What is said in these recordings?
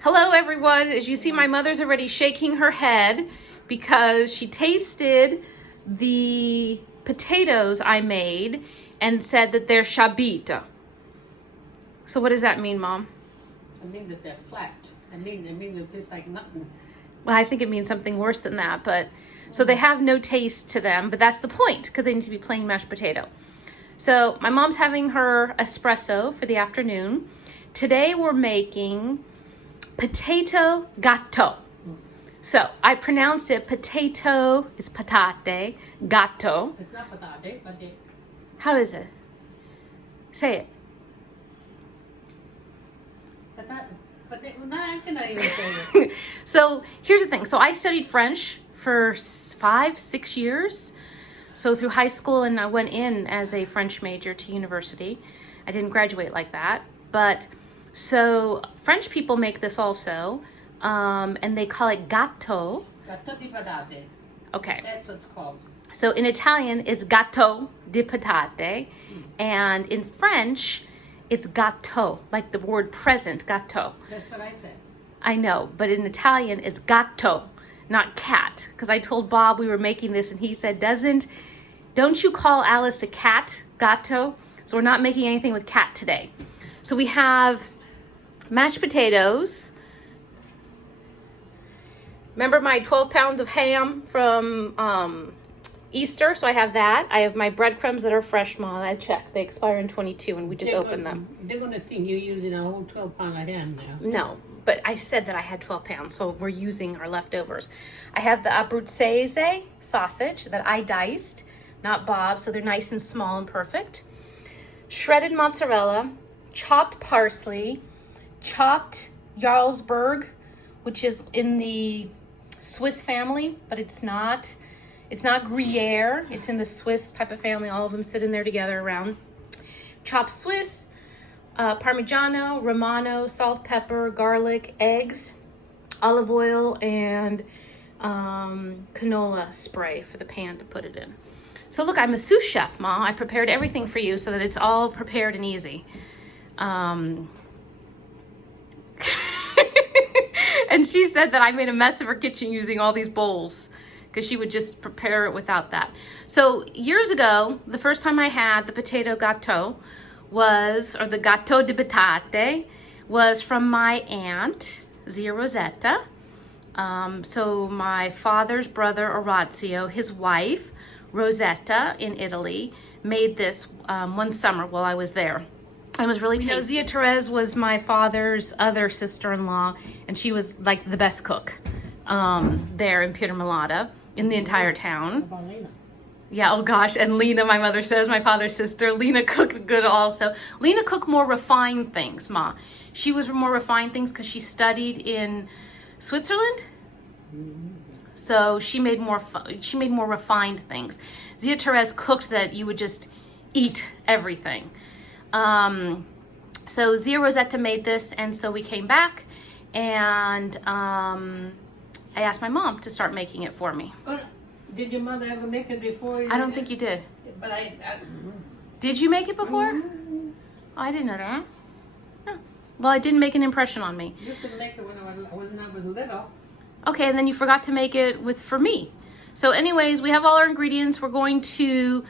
Hello everyone. As you see, my mother's already shaking her head because she tasted the potatoes I made and said that they're shabita. So what does that mean, Mom? It means that they're flat. It means they're just like nothing. Well, I think it means something worse than that, but so they have no taste to them, but that's the point because they need to be plain mashed potato. So my mom's having her espresso for the afternoon. Today we're making potato gattò. So I pronounced it potato is patate, gattò. It's not patate, but How is it? Say it. no, I cannot even say it. So here's the thing. So I studied French for 5-6 years. So through high school, and I went in as a French major to university. I didn't graduate like that, but so French people make this also, and they call it gattò. Gattò di patate. Okay. That's what it's called. So in Italian, it's gattò di patate, and in French, it's gâteau, like the word present, gâteau. That's what I said. I know, but in Italian, it's gatto, not cat. Because I told Bob we were making this, and he said, don't you call Alice the cat, gatto? So we're not making anything with cat today. So we have mashed potatoes. Remember my 12 pounds of ham from Easter? So I have that. I have my breadcrumbs that are fresh, Mom. I checked. They expire in 22, and we just opened them. They're going to think you're using a whole 12-pound of ham now. No, but I said that I had 12 pounds, so we're using our leftovers. I have the abruzzese sausage that I diced, not Bob, so they're nice and small and perfect. Shredded mozzarella, chopped parsley, chopped Jarlsberg, which is in the Swiss family, but it's not Gruyere. It's in the Swiss type of family. All of them sit in there together around. Chopped Swiss, Parmigiano, Romano, salt, pepper, garlic, eggs, olive oil, and canola spray for the pan to put it in. So look, I'm a sous chef, Mom. I prepared everything for you so that it's all prepared and easy. And she said that I made a mess of her kitchen using all these bowls because she would just prepare it without that. So years ago, the first time I had the potato gattò or the gattò di patate, was from my aunt, Zia Rosetta. So my father's brother, Orazio, his wife, Rosetta, in Italy, made this one summer while I was there. It was really tasty. Zia Therese was my father's other sister-in-law, and she was like the best cook there in Pietramalata, in the entire town. How about Lena? Yeah, oh gosh, and Lena, my mother says, my father's sister, Lena cooked good also. Lena cooked more refined things, Ma. She was more refined things because she studied in Switzerland. So she made more refined things. Zia Therese cooked that you would just eat everything. So Zia Rosetta made this, and so we came back, and I asked my mom to start making it for me. Did your mother ever make it before? I don't think you did. But Did you make it before? Oh, I didn't know that. Oh. Well, it didn't make an impression on me. Used to make it when I was little. Okay, and then you forgot to make it for me. So anyways, we have all our ingredients. We're going to,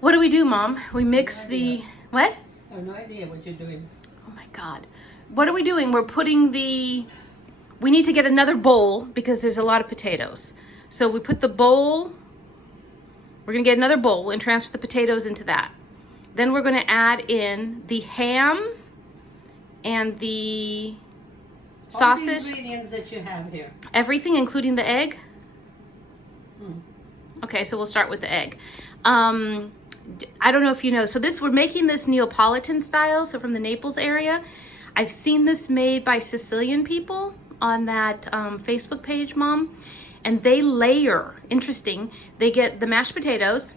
what do we do, Mom? We mix the, what? I have no idea what you're doing. Oh my God. What are we doing? We're putting we need to get another bowl because there's a lot of potatoes. So we put the bowl, we're gonna get another bowl and transfer the potatoes into that. Then we're gonna add in the ham and the sausage. All the ingredients that you have here. Everything, including the egg? Okay, so we'll start with the egg. I don't know if you know, so we're making this Neapolitan style, so from the Naples area. I've seen this made by Sicilian people on that Facebook page, Mom, and they layer, interesting, they get the mashed potatoes,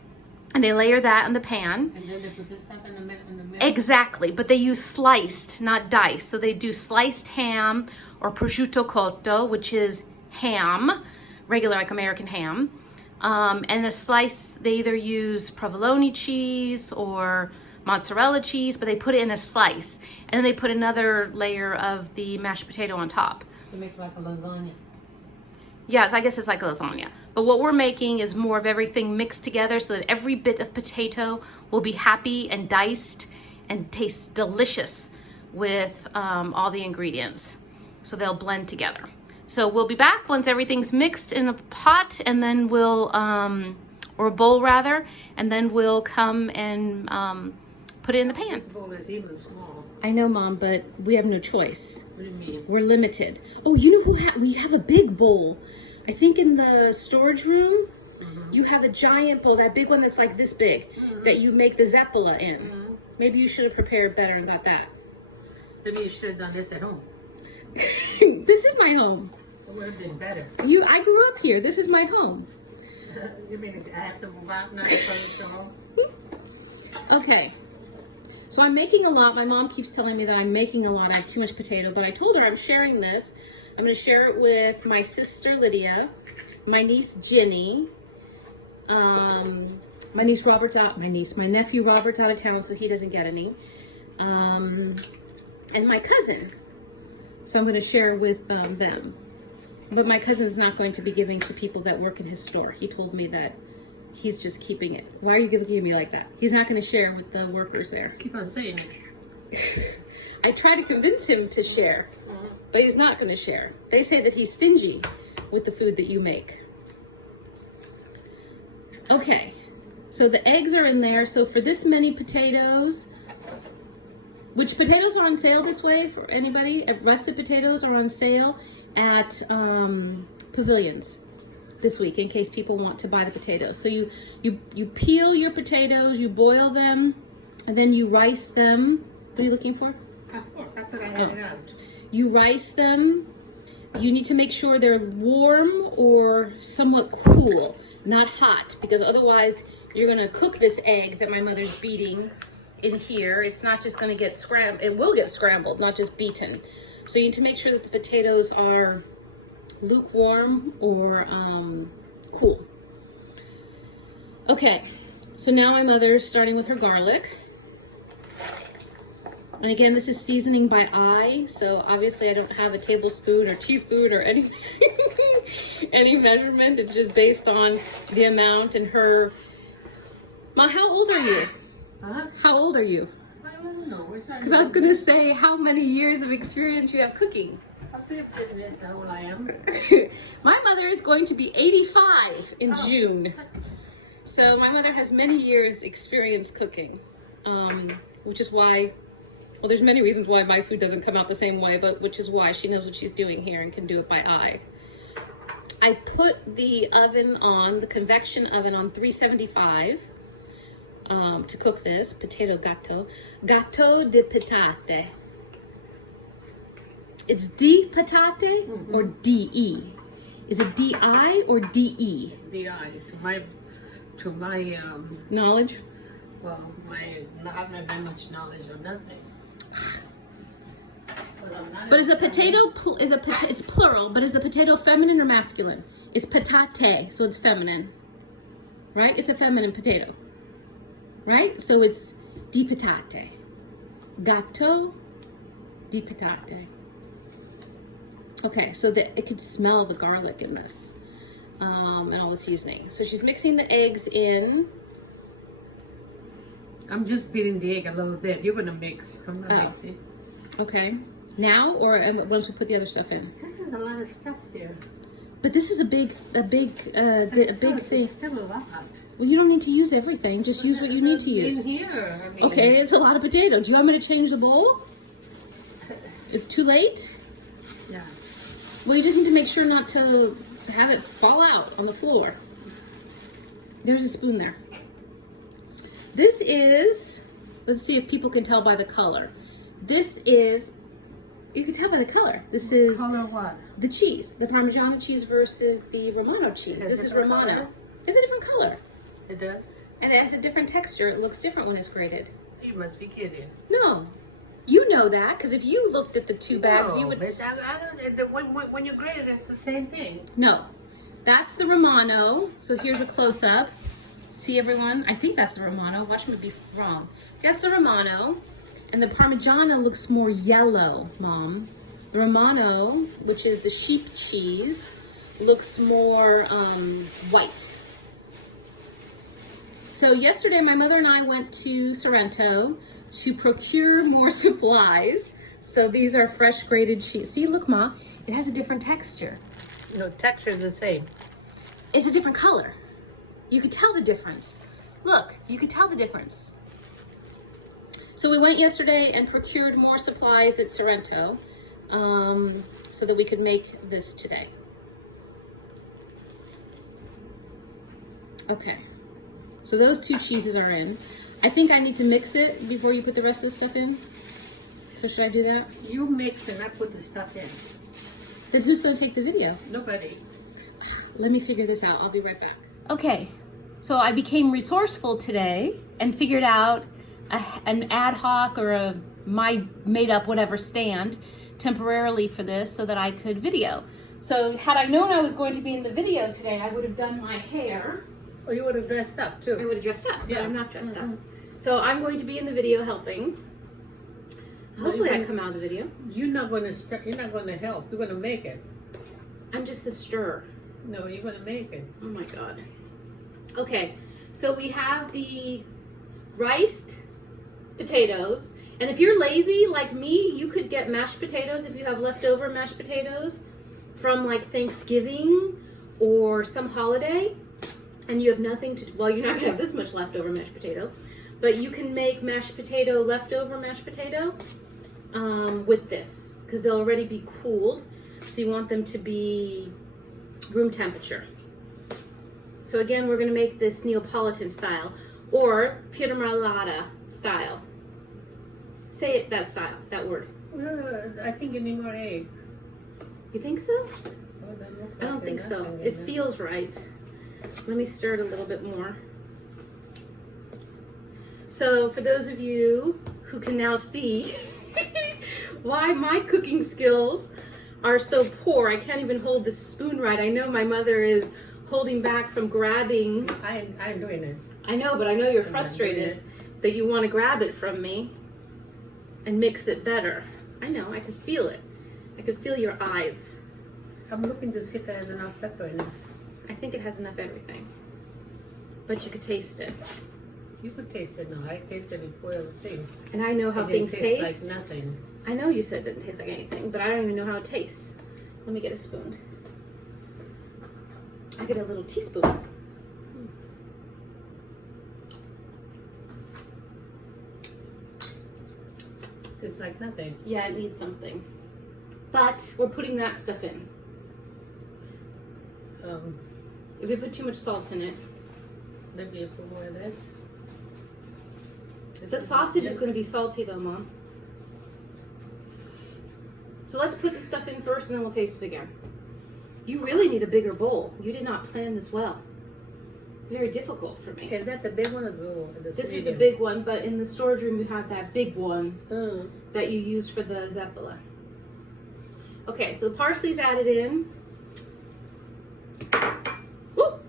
and they layer that on the pan. And then they put this stuff in the middle. Exactly, but they use sliced, not diced. So they do sliced ham or prosciutto cotto, which is ham, regular like American ham. And a slice, they either use provolone cheese or mozzarella cheese, but they put it in a slice. And then they put another layer of the mashed potato on top. To make like a lasagna. Yes, I guess it's like a lasagna. But what we're making is more of everything mixed together so that every bit of potato will be happy and diced and tastes delicious with all the ingredients. So they'll blend together. So we'll be back once everything's mixed in a pot, and then we'll, or a bowl rather, and then we'll come and put it in the pan. This bowl is even small. I know, Mom, but we have no choice. What do you mean? We're limited. Oh, you know who we have a big bowl. I think in the storage room, you have a giant bowl, that big one that's like this big, that you make the Zeppola in. Maybe you should have prepared better and got that. Maybe you should have done this at home. This is my home. It would have been better. I grew up here. This is my home. You mean I have to move out now because of home? Okay. So I'm making a lot. My mom keeps telling me that I'm making a lot. I have too much potato, but I told her I'm sharing this. I'm going to share it with my sister Lydia, my niece Ginny, my nephew Robert's out of town, so he doesn't get any, and my cousin. So I'm going to share with them. But my cousin's not going to be giving to people that work in his store. He told me that he's just keeping it. Why are you looking at me like that? He's not going to share with the workers there. Keep on saying it. I try to convince him to share, but he's not going to share. They say that he's stingy with the food that you make. Okay, so the eggs are in there. So for this many potatoes, which potatoes are on sale this way for anybody? Russet potatoes are on sale at Pavilions this week in case people want to buy the potatoes. So you peel your potatoes, you boil them, and then you rice them. What are you looking for? I thought I had it out. You rice them. You need to make sure they're warm or somewhat cool, not hot, because otherwise you're gonna cook this egg that my mother's beating in here. It's not just gonna get scrambled. It will get scrambled, not just beaten. So you need to make sure that the potatoes are lukewarm or cool. Okay, so now my mother's starting with her garlic. And again, this is seasoning by eye, so obviously I don't have a tablespoon or teaspoon or any any measurement. It's just based on the amount and her. Ma, how old are you? Huh? How old are you? I don't know. Because I was going to say how many years of experience you have cooking. I'll be a business how old I am. My mother is going to be 85 in June. So my mother has many years experience cooking, which is why, well, there's many reasons why my food doesn't come out the same way, but which is why she knows what she's doing here and can do it by eye. I put the oven on, the convection oven on 375 to cook this potato gattò. Gattò di patate. It's di patate or D-E? Is it D-I or D-E? D-I. To my knowledge? Well, I don't have that much knowledge of nothing. But is a potato, it's plural, but is the potato feminine or masculine? It's patate, so it's feminine. Right? It's a feminine potato. Right? So it's di patate. Gattò di patate. Okay, so that it could smell the garlic in this and all the seasoning. So she's mixing the eggs in. I'm just beating the egg a little bit. You're gonna mix. I'm not mixing. Okay. Now or once we put the other stuff in? This is a lot of stuff here. But this is a big thing. It's still a lot. Well, you don't need to use everything. Just use what you need to use. In here, I mean, Okay, it's a lot of potato. Do you want me to change the bowl? It's too late? Yeah. Well, you just need to make sure not to have it fall out on the floor. There's a spoon there. This is, let's see if people can tell by the color. This is, you can tell by the color. This is color what? The cheese, the Parmigiano cheese versus the Romano cheese. This is Romano. Color? It's a different color. It does? And it has a different texture. It looks different when it's grated. You must be kidding. No. You know that, because if you looked at the two bags, you would... But I don't, when you grate it, it's the same thing. No. That's the Romano. So here's a close-up. See everyone? I think that's the Romano. Watch me be wrong. That's the Romano. And the Parmigiano looks more yellow, Mom. The Romano, which is the sheep cheese, looks more white. So yesterday, my mother and I went to Sorrento to procure more supplies. So these are fresh grated cheese. See, look, Ma, it has a different texture. No, texture is the same. It's a different color. You could tell the difference. Look, you could tell the difference. So we went yesterday and procured more supplies at Sorrento so that we could make this today. Okay, so those two cheeses are in. I think I need to mix it before you put the rest of the stuff in. So should I do that? You mix and I put the stuff in. Then who's going to take the video? Nobody. Let me figure this out. I'll be right back. Okay, so I became resourceful today and figured out an ad hoc or my made up whatever stand temporarily for this so that I could video. So had I known I was going to be in the video today, I would have done my hair. Or you would have dressed up too. I would have dressed up, but Yeah. I'm not dressed up. So I'm going to be in the video helping. Hopefully I come out of the video. You're not going to help. You're going to make it. I'm just the stirrer. No, you're going to make it. Oh my God. Okay, so we have the riced potatoes. And if you're lazy like me, you could get mashed potatoes if you have leftover mashed potatoes from like Thanksgiving or some holiday. And you have nothing to, well, you're not gonna have this much leftover mashed potato, but you can make leftover mashed potato with this because they'll already be cooled. So you want them to be room temperature. So again, we're gonna make this Neapolitan style or Pirmalata style. Say it, that style, that word. I think you need more egg. You think so? I don't think so. It feels right. Let me stir it a little bit more. So for those of you who can now see why my cooking skills are so poor, I can't even hold the spoon right. I know my mother is holding back from grabbing. I'm doing it. I know, but I know you're frustrated that you want to grab it from me and mix it better. I know, I could feel it. I could feel your eyes. I'm looking to see if it has enough pepper in it. I think it has enough everything, but you could taste it. You could taste it now. I tasted it before the thing. And I know how It things didn't taste taste. like nothing. I know you said it didn't taste like anything, but I don't even know how it tastes. Let me get a spoon. I get a little teaspoon. Tastes like nothing. Yeah, it needs something. But we're putting that stuff in. If we put too much salt in it, Maybe a little more of this. the sausage is going to be salty though, Mom. So let's put the stuff in first and then we'll taste it again. You really need a bigger bowl. You did not plan this well. Very difficult for me. Is that the big one or the little one? This is the big one, but in the storage room you have that big one that you used for the zeppola. Okay, so the parsley's added in. Woo!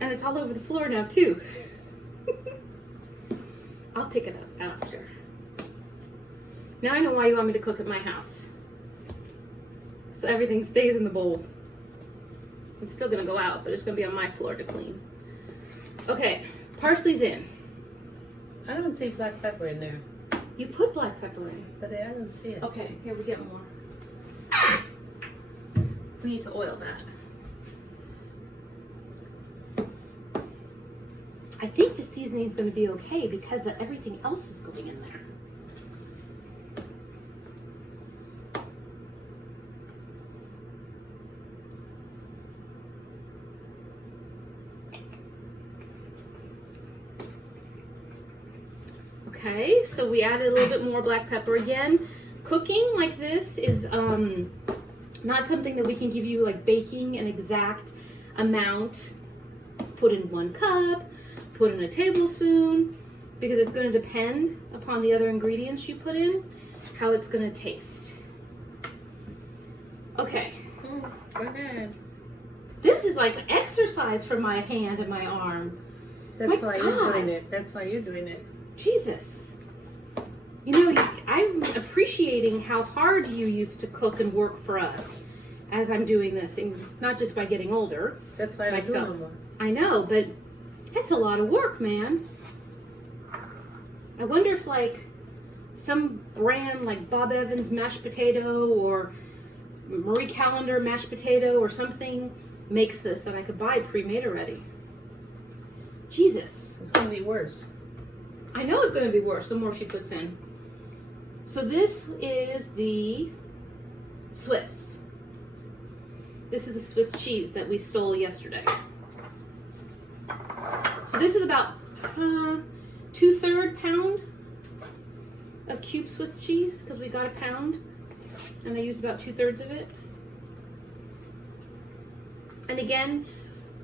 And it's all over the floor now too. I'll pick it up after. Now I know why you want me to cook at my house. So everything stays in the bowl. It's still gonna go out, but it's gonna be on my floor to clean. Okay, parsley's in. I don't see black pepper in there. You put black pepper in. But I don't see it. Okay, here we get more. We need to oil that. I think the seasoning is going to be okay because everything else is going in there. Okay, so we added a little bit more black pepper. Again, cooking like this is not something that we can give you like baking an exact amount. Put in 1 cup, put in a tablespoon, because it's going to depend upon the other ingredients you put in, how it's going to taste. Okay. Go ahead. This is like exercise for my hand and my arm. That's My why God. you're doing it. That's why you're doing it. Jesus. You know, I'm appreciating how hard you used to cook and work for us as I'm doing this, and not just by getting older. That's why I don't do Myself. no more. I know, but that's a lot of work, man. I wonder if, like, some brand like Bob Evans mashed potato or Marie Callender mashed potato or something makes this that I could buy pre-made already. Jesus. It's gonna be worse. I know it's going to be worse the more she puts in. So this is the Swiss. This is the Swiss cheese that we stole yesterday. So this is about 2/3 pound of cube Swiss cheese because we got a pound and I used about 2/3 of it. And again,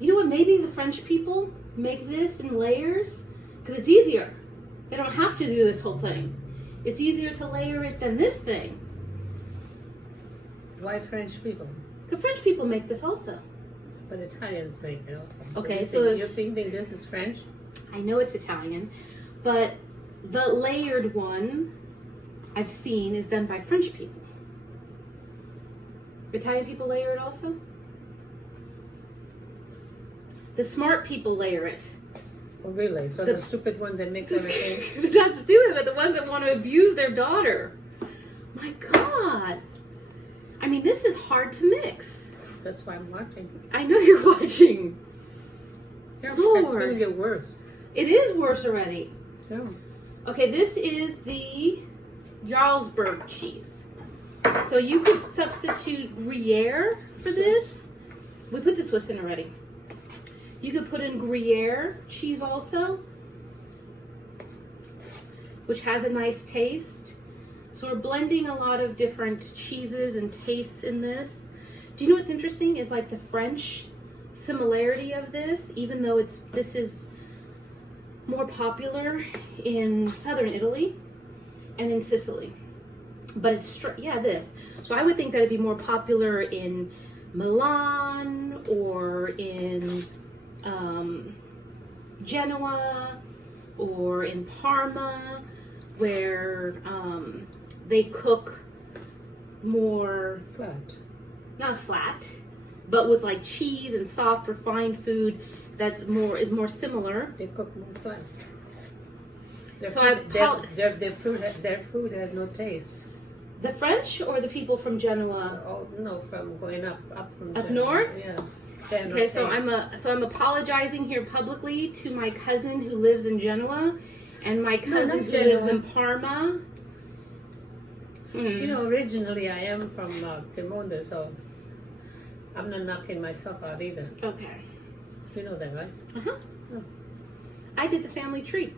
you know what? Maybe the French people make this in layers because it's easier. They don't have to do this whole thing. It's easier to layer it than this thing. Why French people? The French people make this also. But Italians make it also. Okay, you so think, if- you're thinking this is French? I know it's Italian, but the layered one I've seen is done by French people. Italian people layer it also? The smart people layer it. Oh, really? So the stupid one that makes everything. That's stupid, but the ones that want to abuse their daughter. My God. I mean, this is hard to mix. That's why I'm watching. I know you're watching. Yeah, Lord. it's gonna get worse. It is worse already. Yeah. Okay, this is the Jarlsberg cheese. So you could substitute Gruyere for this. We put the Swiss in already. You could put in Gruyere cheese also, which has a nice taste. So we're blending a lot of different cheeses and tastes in this. Do you know what's interesting is like the French similarity of this, even though this is more popular in southern Italy and in Sicily. But it's this. So I would think that it'd be more popular in Milan or in Genoa or in Parma, where they cook more Flat. not flat, but with like cheese and soft refined food that is more similar. They cook more flat. Their So food, their food has no taste. The French or the people from Genoa? Oh no, from going up from Up Genoa. north? Yeah. They have no Okay, so taste. I'm apologizing here publicly to my cousin who lives in Genoa and my cousin who Genoa. lives in Parma. You know, originally I am from Piemonte, so I'm not knocking myself out either. Okay. You know that, right? Uh-huh. Oh. I did the family tree.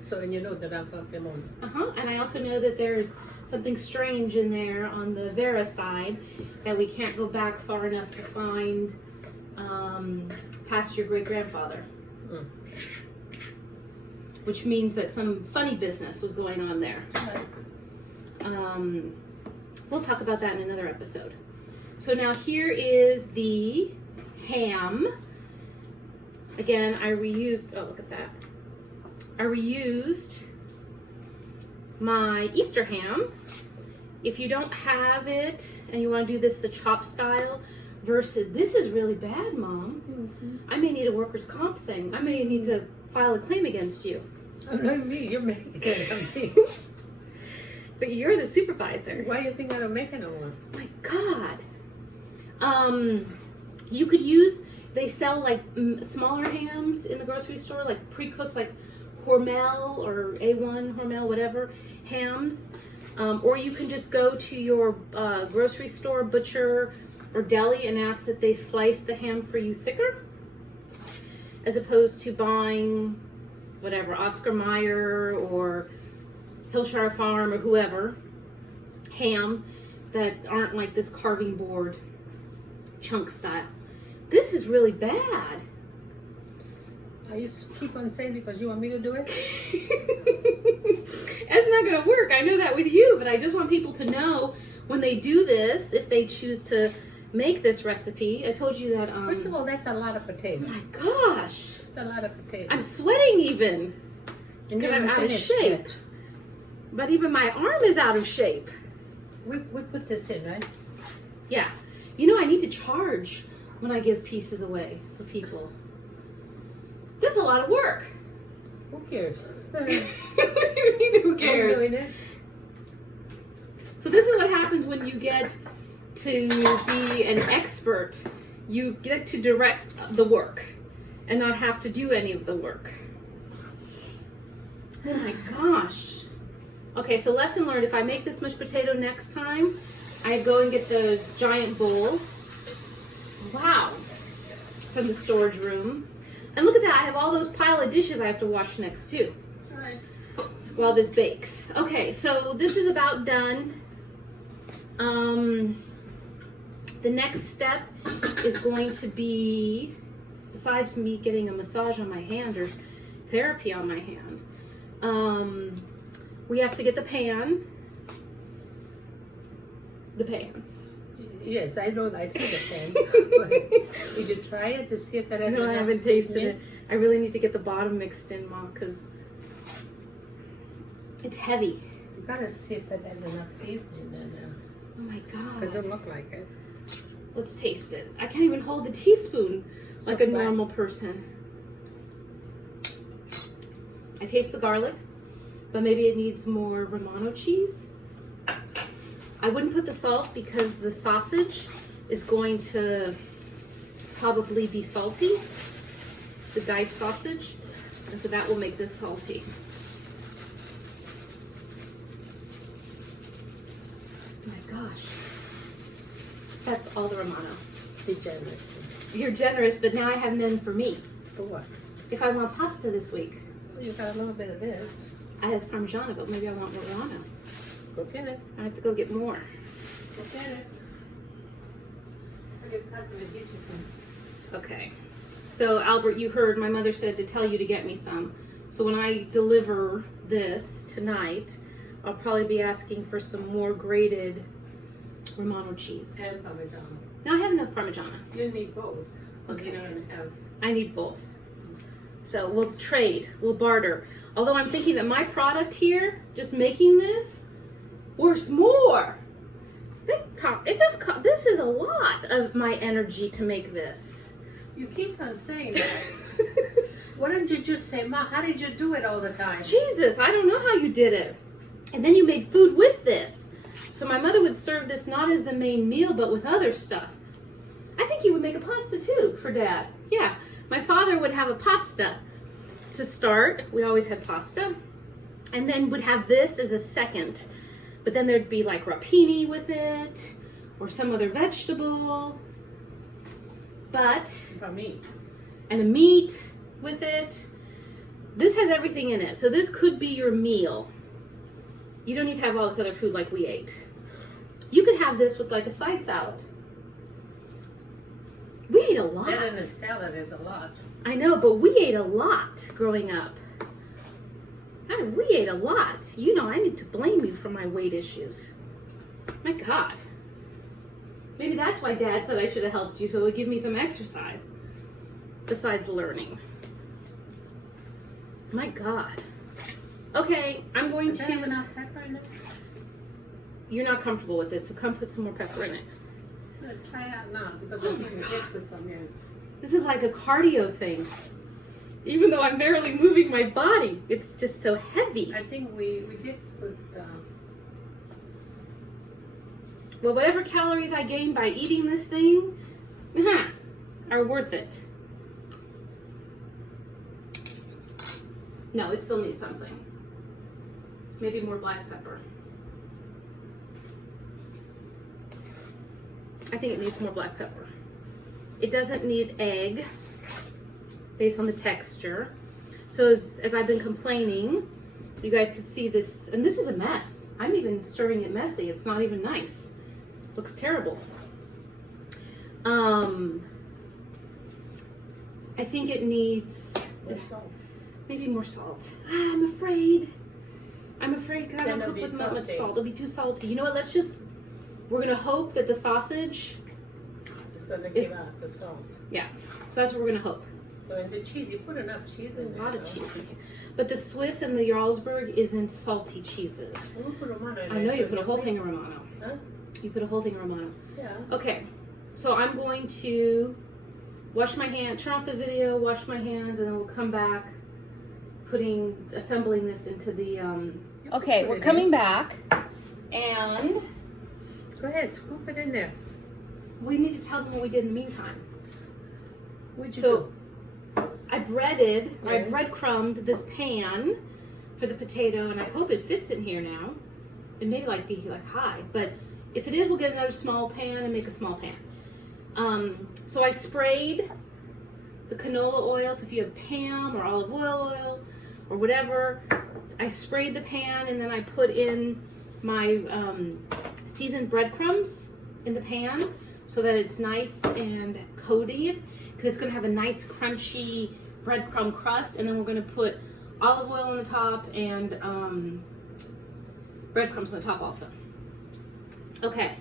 So, and you know that I'm from Piemonte. Uh-huh. And I also know that there's something strange in there on the Vera side that we can't go back far enough to find past your great-grandfather. Mm. Which means that some funny business was going on there. Right. We'll talk about that in another episode. So now here is the ham. Again, I reused, oh, look at that. I reused my Easter ham. If you don't have it and you want to do this the chop style versus, this is really bad, Mom. Mm-hmm. I may need a workers' comp thing. I may need to file a claim against you. I'm not me, you're making it on me. But you're the supervisor. Why do you think I don't make it no more? My God. You could use, they sell like smaller hams in the grocery store, like pre-cooked, like Hormel or A1, Hormel, whatever, hams. Or you can just go to your grocery store, butcher, or deli and ask that they slice the ham for you thicker, as opposed to buying whatever, Oscar Mayer or Hillshire Farm or whoever, ham that aren't like this carving board chunk style. This is really bad. I used to keep on saying because you want me to do it? It's not going to work. I know that with you, but I just want people to know when they do this, if they choose to make this recipe. I told you that. First of all, that's a lot of potatoes. My gosh, It's a lot of potatoes. I'm sweating even And because I'm you're out of finished shape. yet. But even my arm is out of shape. We put this in, right? Yeah. You know, I need to charge when I give pieces away for people. This is a lot of work. Who cares? Who cares? I'm doing it. So this is what happens when you get to be an expert. You get to direct the work and not have to do any of the work. Oh my gosh. Okay, so lesson learned. If I make this much potato next time, I go and get the giant bowl. Wow. From the storage room. And look at that. I have all those pile of dishes I have to wash next too. Right. While this bakes. Okay, so this is about done. The next step is going to be, besides me getting a massage on my hand or therapy on my hand, we have to get the pan. The pan. Yes, I know. I see the pan. Did you try it to see if it has No, I enough haven't tasted seasoning? it. I really need to get the bottom mixed in, Mom, because it's heavy. You gotta see if it has enough seasoning then. Oh my It God. doesn't look like it. Let's taste it. I can't even hold the teaspoon like a flat. normal person. I taste the garlic, but maybe it needs more Romano cheese. I wouldn't put the salt because the sausage is going to probably be salty, the diced sausage, and so that will make this salty. Oh my gosh. That's all the Romano. Be generous. You're generous, but now I have none for me. For what? If I want pasta this week, You got a little bit of this. I have Parmigiana, but maybe I want Romano. Go get it. I have to go get more. Go get it. Your cousin will get you some. Okay. So Albert, you heard my mother said to tell you to get me some. So when I deliver this tonight, I'll probably be asking for some more grated Romano cheese. And Parmesan. Now I have enough Parmigiana. You need both. Okay. You're not gonna have. I need both. So we'll trade, we'll barter. Although I'm thinking that my product here, just making this, worth more. This is a lot of my energy to make this. You keep on saying that. Why don't you just say, Ma, how did you do it all the time? Jesus, I don't know how you did it. And then you made food with this. So my mother would serve this not as the main meal, but with other stuff. I think you would make a pasta too for Dad. Yeah, my father would have a pasta to start. We always had pasta. And then would have this as a second. But then there'd be like rapini with it, or some other vegetable. But, For me. and a meat with it. This has everything in it. So this could be your meal. You don't need to have all this other food like we ate. You could have this with like a side salad. We ate a lot. That and a salad is a lot. I know, but we ate a lot growing up. We ate a lot. You know, I need to blame you for my weight issues. My God. Maybe that's why Dad said I should have helped you, so it would give me some exercise. Besides learning. My God. Okay, I'm going Does that have to... enough pepper in it? You're not comfortable with this, so come put some more pepper in it. Try it out now, because I think you did put some in. This is like a cardio thing. Even though I'm barely moving my body, it's just so heavy. I think we did put, Well, whatever calories I gain by eating this thing, are worth it. No, it still needs something. Maybe more black pepper. I think it needs more black pepper. It doesn't need egg, based on the texture. So as I've been complaining, you guys can see this, and this is a mess. I'm even serving it messy. It's not even nice. Looks terrible. I think it needs maybe more salt. I'm afraid because I don't cook with not much salt. It'll be too salty. You know what? We're gonna hope that the sausage gonna give out the salt. Yeah, so that's what we're gonna hope. So in the cheese, you put enough cheese in there. A lot of cheese in here. But the Swiss and the Jarlsberg isn't salty cheeses. We'll put Romano in I there. know you put a whole thing of Romano. Huh? You put a whole thing of Romano. Yeah. Okay, so I'm going to wash my hand, turn off the video, wash my hands, and then we'll come back assembling this into the, Okay, we're coming back, and Go ahead, scoop it in there. we need to tell them what we did in the meantime. What'd you So, do? I Yeah. breadcrumbed this pan for the potato, and I hope it fits in here now. It may be like high, but if it is, we'll get another small pan and make a small pan. So I sprayed the canola oil. So if you have Pam or olive oil or whatever, I sprayed the pan, and then I put in my seasoned breadcrumbs in the pan so that it's nice and coated, because it's going to have a nice crunchy breadcrumb crust. And then we're going to put olive oil on the top and breadcrumbs on the top also. Okay,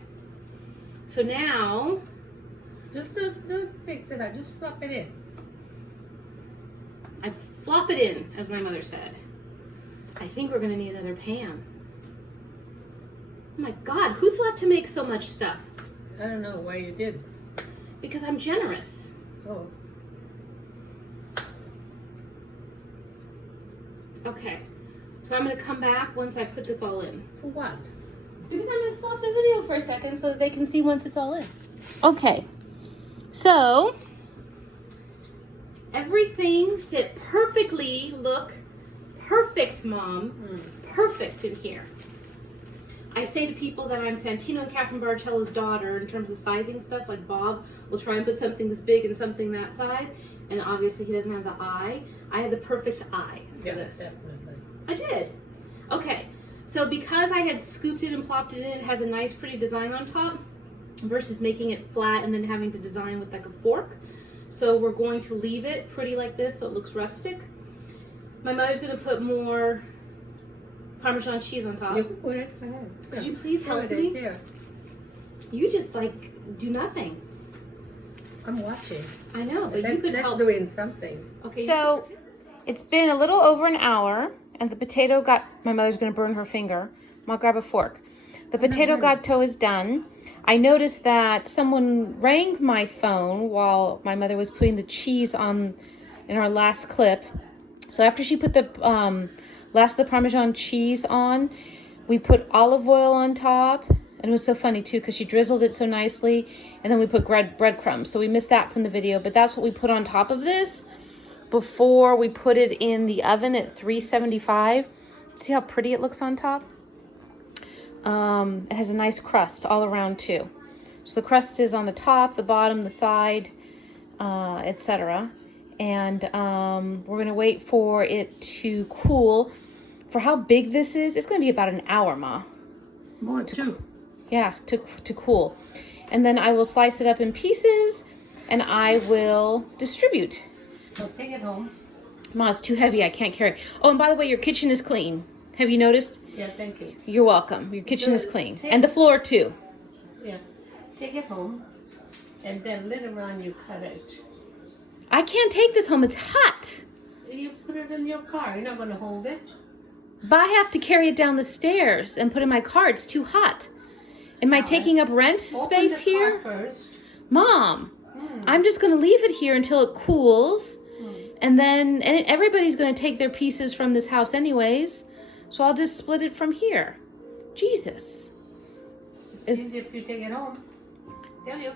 so now Just don't fix it. I just flop it in. I flop it in, as my mother said. I think we're gonna need another pan. Oh my God, who thought to make so much stuff? I don't know why you did. Because I'm generous. Oh, Okay, so I'm gonna come back once I put this all in. for what? Because I'm gonna stop the video for a second so that they can see once it's all in. Okay, so everything fit perfectly. Look, perfect, Mom. Perfect in here. I say to people that I'm Santino and Catherine Barcello's daughter in terms of sizing stuff. Like Bob will try and put something this big and something that size, and obviously he doesn't have the eye. I had the perfect eye for this. Definitely. I did. Okay, so because I had scooped it and plopped it in, it has a nice pretty design on top versus making it flat and then having to design with like a fork. So we're going to leave it pretty like this so it looks rustic. My mother's gonna put more Parmesan cheese on top. You can put it. Go ahead. Could you please help There it is, me? there. You just do nothing. I'm watching. I know, but you That's could not help. doing something. Okay. So it's been a little over an hour, and the potato my mother's going to burn her finger. I'll grab a fork. The potato gattò is done. I noticed that someone rang my phone while my mother was putting the cheese on in our last clip. So after she put the last of the Parmesan cheese on, we put olive oil on top. And it was so funny too, because she drizzled it so nicely. And then we put breadcrumbs. So we missed that from the video, but that's what we put on top of this before we put it in the oven at 375. See how pretty it looks on top? It has a nice crust all around too. So the crust is on the top, the bottom, the side, etc. And we're gonna wait for it to cool. For how big this is, it's gonna be about an hour, Ma. More too. Yeah, to cool. And then I will slice it up in pieces and I will distribute. So take it home. Ma, it's too heavy, I can't carry. Oh, and by the way, your kitchen is clean. Have you noticed? Yeah, thank you. You're welcome. Your kitchen is clean. Take- And the floor too. Yeah. Take it home. And then later on you cut it. I can't take this home, it's hot. You put it in your car. You're not going to hold it. But I have to carry it down the stairs and put it in my car. It's too hot. Am I taking up rent Open space the here? car first. Mom, I'm just going to leave it here until it cools. And then everybody's going to take their pieces from this house anyways. So I'll just split it from here. Jesus. It's easier if you take it home. Tell you.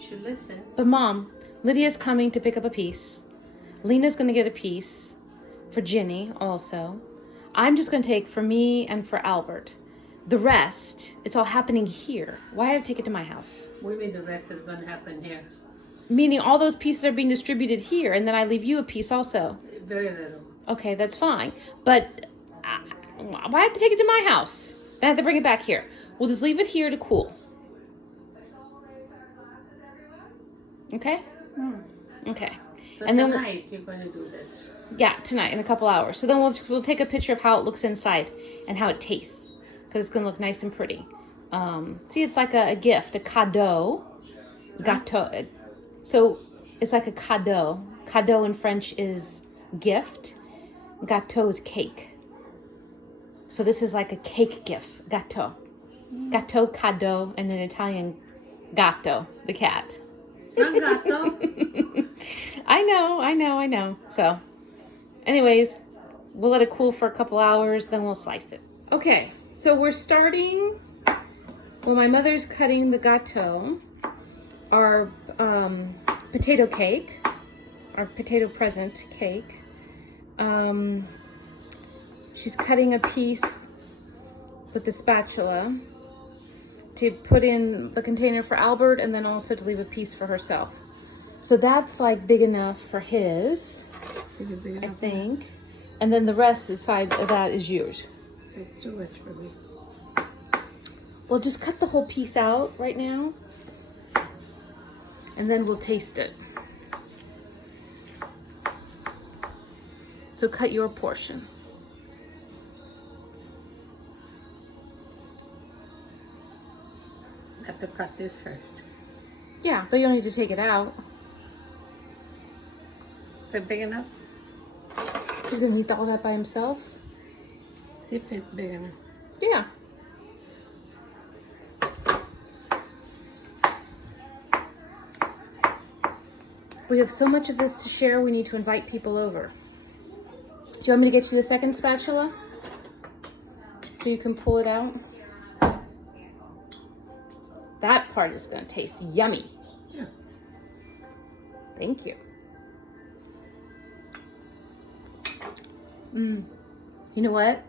You should listen. But Mom, Lydia's coming to pick up a piece. Lena's going to get a piece for Ginny also. I'm just going to take for me and for Albert. The rest, it's all happening here. Why have I take it to my house? What do you mean the rest is going to happen here? Meaning all those pieces are being distributed here, and then I leave you a piece also. Very little. Okay, that's fine. But why have to take it to my house? Then I have to bring it back here. We'll just leave it here to cool. Okay? Okay. So And then tonight you're going to do this. yeah, tonight in a couple hours. So then we'll take a picture of how it looks inside and how it tastes, because it's gonna look nice and pretty. See, it's like a gift, a cadeau, Gattò. So it's like a cadeau. Cadeau in French is gift. Gattò is cake. So this is like a cake gift. Gattò. Gattò, cadeau, and in Italian, gatto, the cat. Not Gattò. I know. So, anyways, we'll let it cool for a couple hours, then we'll slice it. Okay, so we're starting, well, my mother's cutting the gattò, our potato cake, our potato present cake. She's cutting a piece with the spatula to put in the container for Albert and then also to leave a piece for herself. So that's like big enough for his, Is it big I enough? think. And then the rest side of that is yours. It's too much for me. Well, just cut the whole piece out right now. And then we'll taste it. So cut your portion. I have to cut this first. Yeah, but you don't need to take it out. Is it big enough? He's gonna eat all that by himself? See if it's big enough. Yeah. We have so much of this to share, we need to invite people over. Do you want me to get you the second spatula? So you can pull it out? That part is gonna taste yummy. Yeah. Thank you. You know what?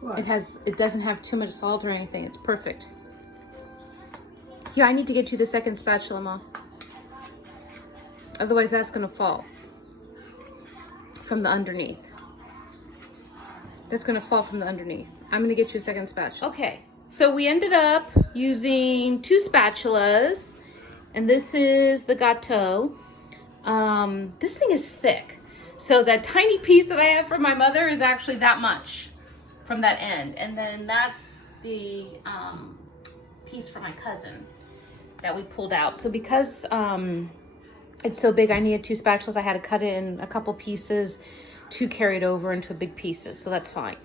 What? It doesn't have too much salt or anything. It's perfect. Here, I need to get you the second spatula, Mom. Otherwise, that's gonna fall from the underneath. That's gonna fall from the underneath. I'm gonna get you a second spatula. Okay, so we ended up using 2 spatulas, and this is the gattò. This thing is thick. So that tiny piece that I have from my mother is actually that much from that end. And then that's the piece for my cousin that we pulled out. So because it's so big, I needed 2 spatulas. I had to cut it in a couple pieces to carry it over into big pieces. So that's fine.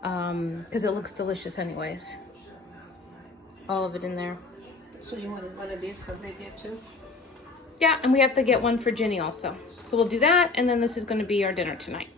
Because it looks delicious anyways. All of it in there. So you wanted one of these for they get too? Yeah, and we have to get one for Jenny also. So we'll do that, and then this is going to be our dinner tonight.